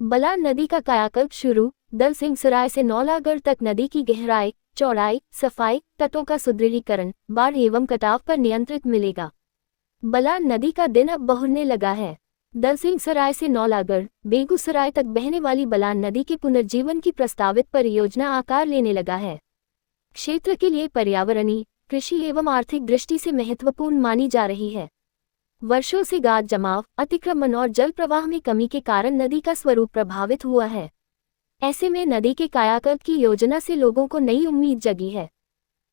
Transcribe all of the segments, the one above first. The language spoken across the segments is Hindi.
बलान नदी का कायाकल्प शुरू। दलसिंहसराय से नौलागढ़ तक नदी की गहराई, चौड़ाई, सफाई, तटों का सुदृढ़ीकरण, बाढ़ एवं कटाव पर नियंत्रित मिलेगा। बलान नदी का दिन अब बहुरने लगा है। दलसिंहसराय से नौलागढ़, बेगूसराय तक बहने वाली बलान नदी के पुनर्जीवन की प्रस्तावित परियोजना आकार लेने लगा है। क्षेत्र के लिए पर्यावरणीय, कृषि एवं आर्थिक दृष्टि से महत्वपूर्ण मानी जा रही है। वर्षों से गाद जमाव, अतिक्रमण और जल प्रवाह में कमी के कारण नदी का स्वरूप प्रभावित हुआ है। ऐसे में नदी के कायाकल्प की योजना से लोगों को नई उम्मीद जगी है।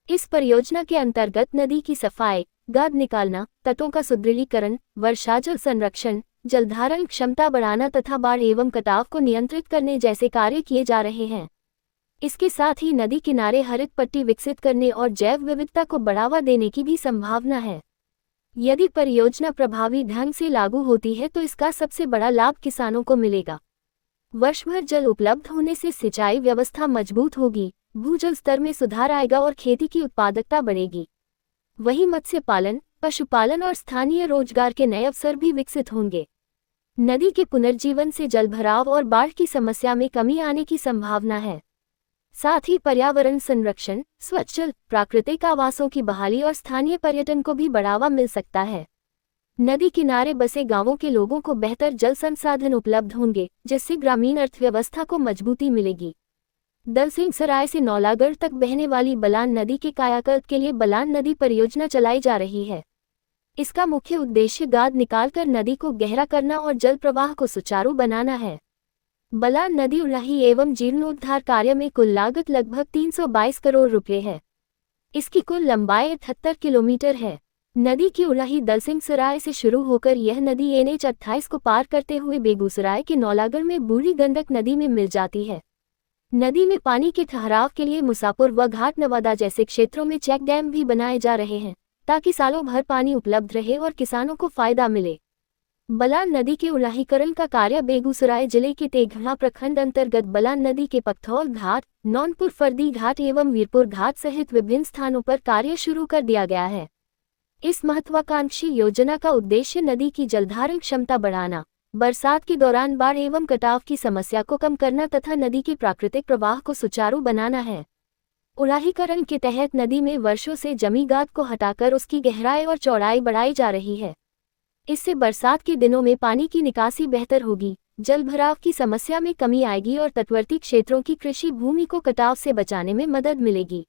इस परियोजना के अंतर्गत नदी की सफाई, गाद निकालना, तटों का सुदृढ़ीकरण, वर्षा जल संरक्षण, जलधारण क्षमता बढ़ाना तथा बाढ़ एवं कटाव को नियंत्रित करने जैसे कार्य किए जा रहे हैं। इसके साथ ही नदी किनारे हरित पट्टी विकसित करने और जैव विविधता को बढ़ावा देने की भी संभावना है। यदि परियोजना प्रभावी ढंग से लागू होती है तो इसका सबसे बड़ा लाभ किसानों को मिलेगा। वर्षभर जल उपलब्ध होने से सिंचाई व्यवस्था मजबूत होगी, भूजल स्तर में सुधार आएगा और खेती की उत्पादकता बढ़ेगी। वहीं मत्स्य पालन, पशुपालन और स्थानीय रोजगार के नए अवसर भी विकसित होंगे। नदी के पुनर्जीवन से जलभराव और बाढ़ की समस्या में कमी आने की संभावना है। साथ ही पर्यावरण संरक्षण, स्वच्छ जल, प्राकृतिक आवासों की बहाली और स्थानीय पर्यटन को भी बढ़ावा मिल सकता है। नदी किनारे बसे गांवों के लोगों को बेहतर जल संसाधन उपलब्ध होंगे, जिससे ग्रामीण अर्थव्यवस्था को मजबूती मिलेगी। दलसिंहसराय से नौलागढ़ तक बहने वाली बलान नदी के कायाकल्प के लिए बलान नदी परियोजना चलाई जा रही है। इसका मुख्य उद्देश्य गाद निकालकर नदी को गहरा करना और जल प्रवाह को सुचारू बनाना है। बलान नदी उड़ाही एवं जीर्णोद्धार कार्य में कुल लागत लगभग 322 करोड़ रुपए है। इसकी कुल लंबाई 78 किलोमीटर है। नदी की उड़ाही दलसिंहसराय से शुरू होकर यह नदी NH 28 को पार करते हुए बेगूसराय के नौलागढ़ में बूढ़ी गंडक नदी में मिल जाती है। नदी में पानी के ठहराव के लिए मुसापुर व घाट नवादा जैसे क्षेत्रों में चेक डैम भी बनाए जा रहे हैं, ताकि सालों भर पानी उपलब्ध रहे और किसानों को फायदा मिले। बलान नदी के उड़ाहीकरण का कार्य बेगूसराय जिले के तेघड़ा प्रखंड अंतर्गत बलान नदी के पकथौल घाट, नौनपुर फर्दी घाट एवं वीरपुर घाट सहित विभिन्न स्थानों पर कार्य शुरू कर दिया गया है। इस महत्वाकांक्षी योजना का उद्देश्य नदी की जलधारण क्षमता बढ़ाना, बरसात के दौरान बाढ़ एवं कटाव की समस्या को कम करना तथा नदी के प्राकृतिक प्रवाह को सुचारू बनाना है। उड़ाहीकरण के तहत नदी में वर्षों से जमी गाद को हटाकर उसकी गहराई और चौड़ाई बढ़ाई जा रही है। इससे बरसात के दिनों में पानी की निकासी बेहतर होगी, जलभराव की समस्या में कमी आएगी और तटवर्ती क्षेत्रों की कृषि भूमि को कटाव से बचाने में मदद मिलेगी।